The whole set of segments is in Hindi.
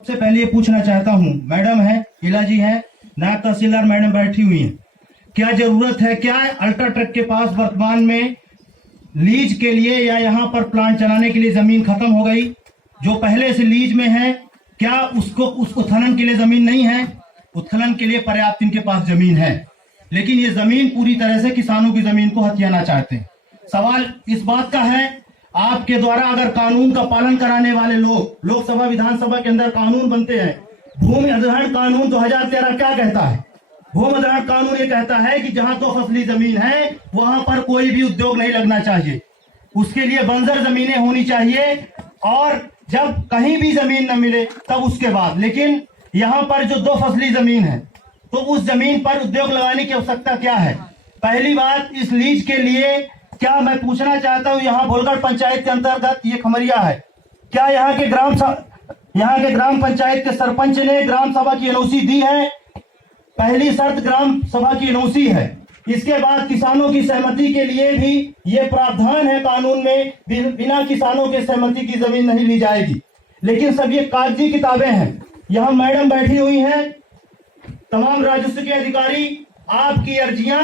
सबसे पहले ये पूछना चाहता हूँ, मैडम है, इला जी है, नायब तहसीलदार मैडम बैठी हुई हैं, क्या जरूरत है, क्या अल्ट्राटेक के पास वर्तमान में लीज के लिए या यहाँ पर प्लांट चलाने के लिए जमीन खत्म हो गई? जो पहले से लीज में है, क्या उसको उस उत्खनन के लिए जमीन नहीं है? उत्खनन के लिए पर्याप्त इनके पास जमीन है, लेकिन ये जमीन पूरी तरह से किसानों की जमीन को हथियाना चाहते हैं। सवाल इस बात का है, आपके द्वारा अगर कानून का पालन कराने वाले लोग, लोकसभा विधानसभा के अंदर कानून बनते हैं, भूमि अधिग्रहण कानून 2013 क्या कहता है? भूमि अधिग्रहण कानून ये कहता है कि जहां 2 फसली जमीन है वहां पर कोई भी उद्योग नहीं लगना चाहिए, उसके लिए बंजर जमीनें होनी चाहिए, और जब कहीं भी जमीन न मिले तब उसके बाद। लेकिन यहाँ पर जो 2 फसली जमीन है, तो उस जमीन पर उद्योग लगाने की आवश्यकता क्या है? पहली बात, इस लीज के लिए क्या मैं पूछना चाहता हूँ, यहाँ भोलगढ़ पंचायत के अंतर्गत ये खमरिया है, क्या यहाँ के ग्राम पंचायत के सरपंच ने ग्राम सभा की एनओसी दी है? पहली शर्त ग्राम सभा की एनओसी है। इसके बाद किसानों की सहमति के लिए भी ये प्रावधान है कानून में, बिना किसानों के सहमति की जमीन नहीं ली जाएगी। लेकिन सब ये कागजी किताबें हैं। यहाँ मैडम बैठी हुई हैं, तमाम राजस्व के अधिकारी, आपकी अर्जियां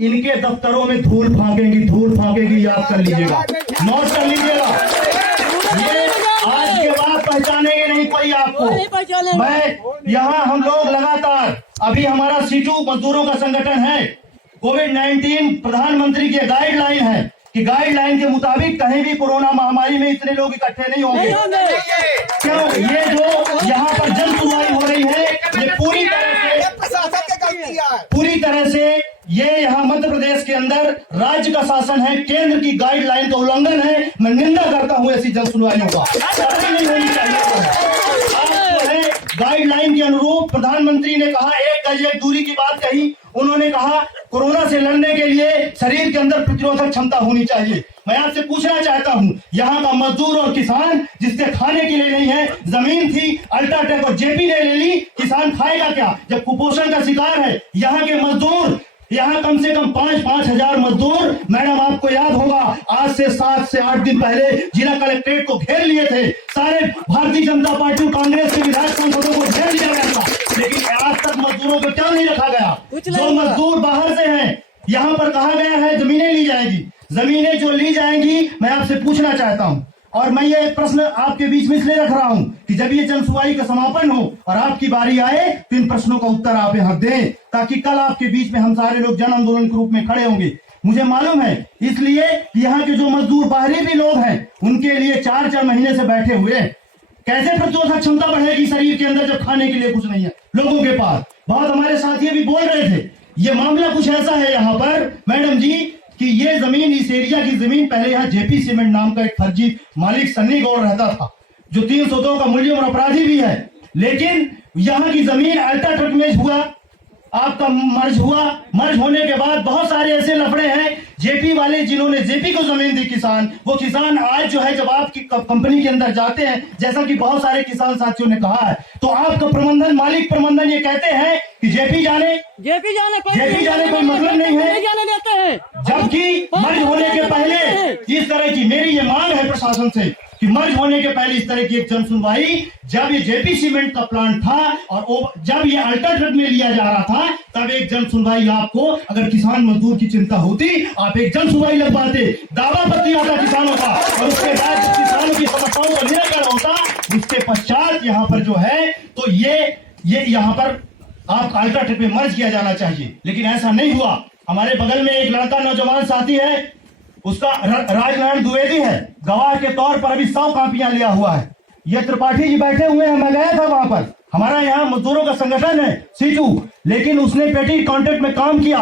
इनके दफ्तरों में धूल फांकेगी, याद कर लीजिएगा, नोट कर लीजिएगा। ये आज के बाद पहचानेंगे नहीं कोई आपको। मैं यहाँ हम लोग लगातार, अभी हमारा सीटू मजदूरों का संगठन है, कोविड-19 प्रधानमंत्री की गाइडलाइन है कि गाइडलाइन के मुताबिक कहीं भी कोरोना महामारी में इतने लोग इकट्ठे नहीं होंगे। क्यों? ये जो यहाँ पर जन सुनवाई हो रही है, ये पूरी तरह से ये यहाँ मध्य प्रदेश के अंदर राज्य का शासन है, केंद्र की गाइडलाइन का उल्लंघन है। मैं निंदा करता हूँ ऐसी जन सुनवाइयों का, नहीं होनी चाहिए। गाइडलाइन के अनुरूप प्रधानमंत्री ने कहा 1 गज 1 दूरी की बात कही, उन्होंने कहा कोरोना से लड़ने के लिए शरीर के अंदर प्रतिरोधक क्षमता होनी चाहिए। मैं आपसे पूछना चाहता हूं, यहाँ का मजदूर और किसान जिसके खाने के लिए नहीं है, जमीन थी अल्ट्राटेक और जेपी ने ले ली, किसान खाएगा क्या जब कुपोषण का शिकार है? यहाँ के मजदूर, यहाँ कम से कम 5-5 हजार मजदूर, मैडम आपको याद होगा, आज से 7 से 8 दिन पहले जिला कलेक्ट्रेट को घेर लिए थे, सारे भारतीय जनता पार्टी और कांग्रेस के विधायक सांसदों को घेर लिया गया था, लेकिन आज तक मजदूरों को क्या नहीं रखा गया? जो मजदूर बाहर से हैं, यहाँ पर कहा गया है जमीनें ली जाएगी। जमीनें जो ली जाएंगी, मैं आपसे पूछना चाहता हूँ, और मैं ये प्रश्न आपके बीच में इसलिए रख रहा हूं कि जब ये जन सुनवाई का समापन हो और आपकी बारी आए तो इन प्रश्नों का उत्तर आप यहाँ दें, ताकि कल आपके बीच में हम सारे लोग जन आंदोलन के रूप में खड़े होंगे। मुझे मालूम है, इसलिए यहाँ के जो मजदूर बाहरी भी लोग हैं, उनके लिए 4-4 महीने से बैठे हुए हैं। कैसे प्रतिरोधक क्षमता बढ़ेगी शरीर के अंदर जब खाने के लिए कुछ नहीं है लोगों के पास? बहुत हमारे साथी भी बोल रहे थे, ये मामला कुछ ऐसा है यहाँ पर मैडम जी कि ये जमीन, इस एरिया की जमीन, पहले यहाँ जेपी सीमेंट नाम का एक फर्जी मालिक सन्नी गौड़ रहता था, जो 302 का मूल्य और अपराधी भी है। लेकिन यहाँ की जमीन अल्ट्राटेक में हुआ, आपका मर्ज हुआ, मर्ज होने के बाद बहुत सारे ऐसे लफड़े हैं, जेपी वाले जिन्होंने जेपी को जमीन दी किसान, वो किसान आज जो है जब आपकी कंपनी के अंदर जाते हैं, जैसा कि बहुत सारे किसान साथियों ने कहा है, तो आपका प्रबंधन, मालिक प्रबंधन ये कहते हैं कि जेपी जाने कोई मतलब नहीं है, जबकि मर्ज होने के पहले इस तरह की, मेरी ये मांग है प्रशासन से कि मर्ज होने के पहले इस तरह की एक जन सुनवाई, जब ये जेपी सीमेंट का प्लांट था और जब ये अल्ट्राटेक में लिया जा रहा था, तब एक जन सुनवाई आपको, अगर किसान मजदूर की चिंता होती, आप एक जन सुनवाई लगवाते, दावा पत्री होता किसानों का, और उसके बाद किसानों की समस्याओं का निराकरण होता, उसके पश्चात यहाँ पर जो है तो ये यहाँ पर आप अल्ट्राटेक में मर्ज किया जाना चाहिए। लेकिन ऐसा नहीं हुआ। हमारे बगल में एक लड़का नौजवान साथी है, उसका राजनारायण द्विवेदी है, गवाह के तौर पर अभी 100 कापियां लिया हुआ है। ये त्रिपाठी जी बैठे हुए हैं, मैं गया था वहां पर, हमारा यहाँ मजदूरों का संगठन है सीटू, लेकिन उसने पेटी कॉन्ट्रैक्ट में काम किया,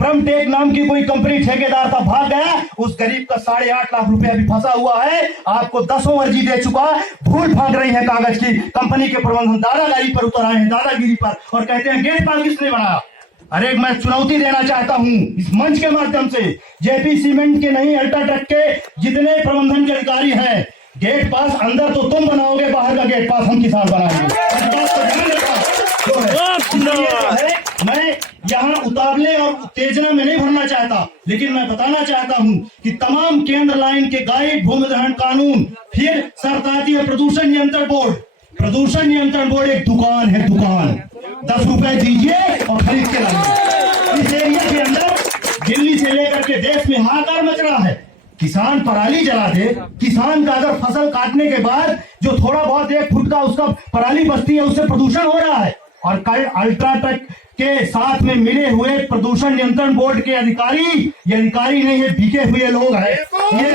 प्रमटेक नाम की कोई कंपनी, ठेकेदार था, भाग गया, उस गरीब का 8.5 लाख रुपया अभी फंसा हुआ है, आपको 10 अर्जी दे चुका, भूल भाग रही है कागज की, कंपनी के प्रबंधन दादागिरी पर उतर आए हैं, दादागिरी पर, और कहते हैं गेट पास किसने बनाया? अरे मैं चुनौती देना चाहता हूं इस मंच के माध्यम से, जेपी सीमेंट के नहीं, अल्ट्राटेक के जितने प्रबंधन के अधिकारी हैं, गेट पास अंदर तो तुम बनाओगे, बाहर का गेट पास हम किसान बनाएंगे। मैं यहाँ उतावले और उत्तेजना में नहीं भरना चाहता, लेकिन मैं बताना चाहता हूँ कि तमाम केंद्र लाइन के गाइड, भूमि अधिग्रहण कानून, फिर सरकारी प्रदूषण नियंत्रण बोर्ड, प्रदूषण नियंत्रण बोर्ड एक दुकान है, दुकान। 10 रुपए दीजिए और खरीद के लाइए। इस एरिया के अंदर दिल्ली से लेकर के देश में हाहाकार मच रहा है। किसान पराली जला दे, किसान का अगर फसल काटने के बाद जो थोड़ा बहुत 1 फुट का उसका पराली बचती है, उससे प्रदूषण हो रहा है। और कल अल्ट्राटेक के साथ में मिले हुए प्रदूषण नियंत्रण बोर्ड के अधिकारी, ये अधिकारी नहीं है, बिके हुए लोग हैं। ये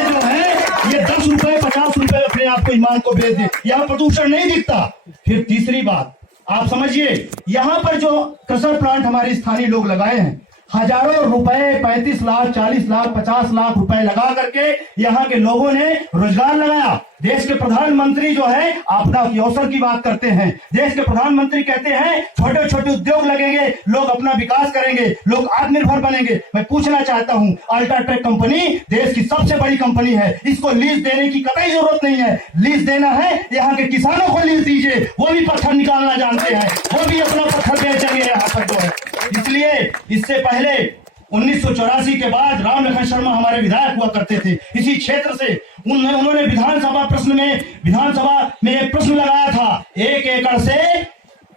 जो है ये 10 रुपए 50 रुपए अपने आप को ईमान को बेच दे, यहाँ प्रदूषण नहीं दिखता। फिर तीसरी बात आप समझिए, यहाँ पर जो क्रशर प्लांट हमारे स्थानीय लोग लगाए हैं, हजारों रुपए 35 लाख 40 लाख 50 लाख रुपए लगा करके यहाँ के लोगों ने रोजगार लगाया। देश के प्रधानमंत्री जो है आपदा के अवसर की बात करते हैं। देश के प्रधानमंत्री कहते हैं छोटे छोटे उद्योग लगेंगे, लोग अपना विकास करेंगे, लोग आत्मनिर्भर बनेंगे। मैं पूछना चाहता हूं, अल्ट्राटेक कंपनी देश की सबसे बड़ी कंपनी है, इसको लीज देने की कतई जरूरत नहीं है। लीज देना है यहाँ के किसानों को लीज दीजिए, वो भी पत्थर निकालना जानते हैं, वो भी अपना पत्थर बेचेंगे यहाँ पर जो है। इसलिए इससे पहले 1984 के बाद राम लखन शर्मा हमारे विधायक हुआ करते थे इसी क्षेत्र से। उन्होंने विधानसभा में एक प्रश्न लगाया था, 1 एकड़ से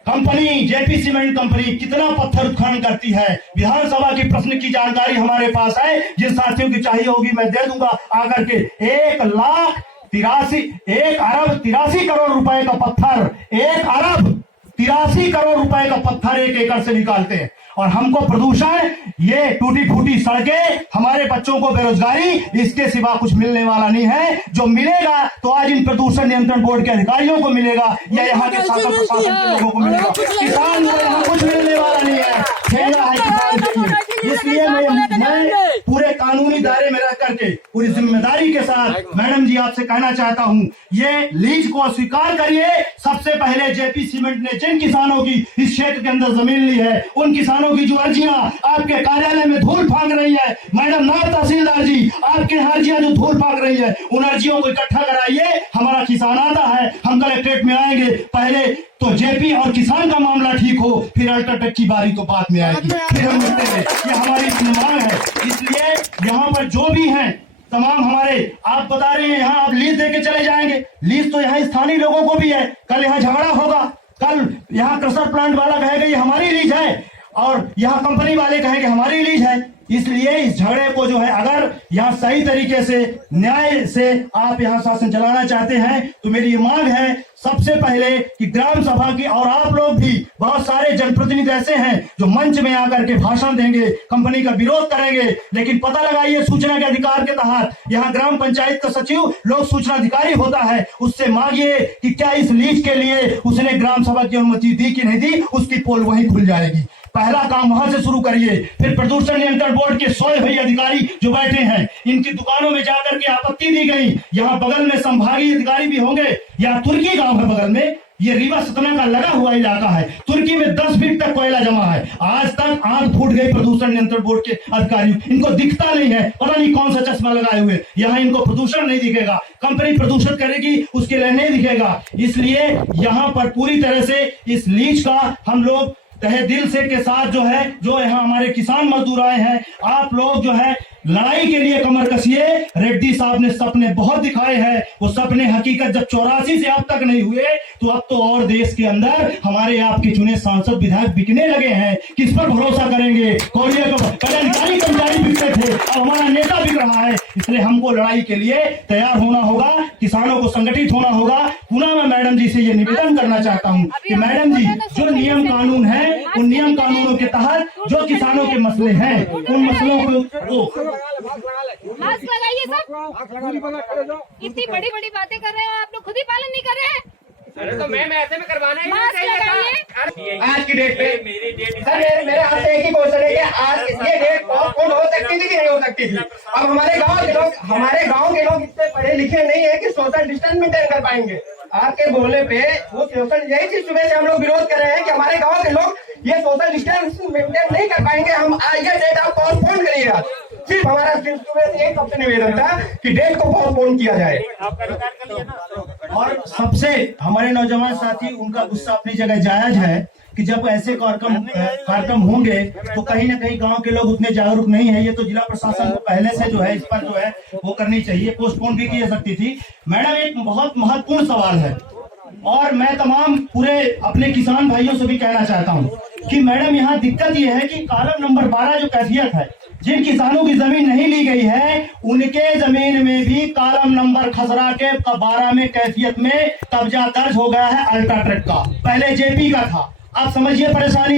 कंपनी जेपी सीमेंट कंपनी कितना पत्थर उत्खनन करती है। विधानसभा की प्रश्न की जानकारी हमारे पास है, जिन साथियों की चाहिए होगी मैं दे दूंगा आकर के। 1 अरब 83 करोड़ रुपए का पत्थर, 1 अरब 83 करोड़ रुपए का पत्थर 1 एकड़ से निकालते हैं। और हमको प्रदूषण, ये टूटी फूटी सड़कें, हमारे बच्चों को बेरोजगारी, इसके सिवा कुछ मिलने वाला नहीं है। जो मिलेगा तो आज इन प्रदूषण नियंत्रण बोर्ड के अधिकारियों को मिलेगा या यहाँ के शासन प्रशासन के लोगों को मिलेगा। किसान को यहाँ कुछ मिलने वाला नहीं है, खेला है किसान के लिए। इसलिए मैं पूरे कानूनी दायरे में रह करके पूरी जिम्मेदारी के साथ मैडम जी आपसे कहना चाहता हूँ, ये लीज को स्वीकार करिए। सबसे पहले जेपी सीमेंट ने जिन किसानों की इस क्षेत्र के अंदर जमीन ली है, उन किसानों की जो अर्जियां आपके कार्यालय में धूल फांक रही है, मैडम नायब तहसीलदार जी आपके अर्जियां जो धूल फांक रही है, उन अर्जियों को इकट्ठा कराइए। हमारा किसान आता है, हम कलेक्ट्रेट में आएंगे, पहले तो जेपी और किसान का मामला ठीक हो, फिर अल्ट्राटेक की बारी तो बाद में आएगी, फिर हम मिलते हैं। ये हमारी मांग है। इसलिए यहाँ पर जो भी हैं तमाम हमारे, आप बता रहे हैं यहाँ आप लीज देके चले जाएंगे, लीज तो यहाँ स्थानीय लोगों को भी है। कल यहाँ झगड़ा होगा, कल यहाँ क्रशर प्लांट वाला कहेगा ये हमारी लीज है और यहाँ कंपनी वाले कहेंगे हमारी लीज है। इसलिए इस झगड़े को जो है, अगर यहाँ सही तरीके से न्याय से आप यहाँ शासन चलाना चाहते हैं तो मेरी ये मांग है सबसे पहले कि ग्राम सभा की, और आप लोग भी बहुत सारे जनप्रतिनिधि ऐसे हैं जो मंच में आकर के भाषण देंगे, कंपनी का विरोध करेंगे, लेकिन पता लगाइए सूचना के अधिकार के तहत यहाँ ग्राम पंचायत का सचिव लोक सूचना अधिकारी होता है, उससे मांगिए कि क्या इस लीज के लिए उसने ग्राम सभा की अनुमति दी कि नहीं दी, उसकी पोल वहीं खुल जाएगी। पहला काम वहां से शुरू करिए। फिर प्रदूषण नियंत्रण बोर्ड के 100 भाई अधिकारी जो बैठे हैं, इनकी दुकानों में जाकर के आपत्ति दी गई। यहाँ बगल में संभागीय अधिकारी भी होंगे। यहाँ तुर्की गांव है बगल में, ये रीवा सतना का लगा हुआ इलाका है। तुर्की में 10 फीट तक कोयला जमा है। आज तक आंख फूट गई प्रदूषण नियंत्रण बोर्ड के अधिकारियों, इनको दिखता नहीं है, पता नहीं कौन सा चश्मा लगाए हुए। यहाँ इनको प्रदूषण नहीं दिखेगा, कंपनी प्रदूषण करेगी उसके लिए नहीं दिखेगा। इसलिए यहाँ पर पूरी तरह से इस लीज का हम लोग तहे दिल से के साथ जो है, जो यहाँ हमारे किसान मजदूर आए हैं, आप लोग जो है लड़ाई के लिए कमर कसिए। रेड्डी साहब ने सपने बहुत दिखाए हैं, वो सपने हकीकत जब 84 से अब तक नहीं हुए तो अब तो और देश के अंदर हमारे आपके चुने सांसद विधायक बिकने लगे हैं। किस पर भरोसा करेंगे? कल्याणकारी कर्मचारी बिकते थे, अब हमारा नेता बिक रहा है। इसलिए हमको लड़ाई के लिए तैयार होना होगा, किसानों को संगठित होना होगा। पुनः मैं मैडम जी से ये निवेदन करना चाहता हूँ कि मैडम जी, जो नियम कानून है, उन नियम कानूनों के तहत जो किसानों के मसले हैं, उन मसलों को मास्क लगाइए सब। इतनी बड़ी बड़ी बातें कर रहे हो आप लोग, खुद ही पालन नहीं कर रहे हैं। अरे तो मैम ऐसे में करवाना है। मास्क लगाइए। आज की डेट पे सर मेरे हाथ से एक ही क्वेश्चन है कि आज ये डेट पोस्टपोन हो सकती थी कि नहीं हो सकती थी। अब हमारे गांव के लोग इतने पढ़े लिखे नहीं है कि सोशल डिस्टेंस मेंटेन कर पाएंगे। आपके बोलने पे वो सोशल, यही चीज सुबह से हम लोग विरोध कर रहे हैं कि हमारे गाँव के लोग ये सोशल डिस्टेंस मेंटेन नहीं कर पाएंगे। हम ये डेट आप पोस्टपोन करिएगा। सिर्फ हमारा सुबह से एक सबसे निवेदन था कि डेट को पोस्टपोन किया जाए। और सबसे हमारे नौजवान साथी, उनका गुस्सा अपनी जगह जायज है कि जब ऐसे कार्यक्रम होंगे तो कहीं ना कहीं गांव के लोग उतने जागरूक नहीं है। ये तो जिला प्रशासन को पहले से जो है इस पर जो है वो करनी चाहिए, पोस्टपोन भी की जा सकती थी। मैडम, एक बहुत महत्वपूर्ण सवाल है, और मैं तमाम पूरे अपने किसान भाइयों से भी कहना चाहता हूं कि मैडम यहाँ दिक्कत यह है कि कॉलम नंबर 12 जो कैफियत है, जिन किसानों की जमीन नहीं ली गई है उनके जमीन में भी कॉलम नंबर खसरा के 12 में कैफियत में कब्जा दर्ज हो गया है अल्ट्राटेक का, पहले जेपी का था। आप समझिए परेशानी।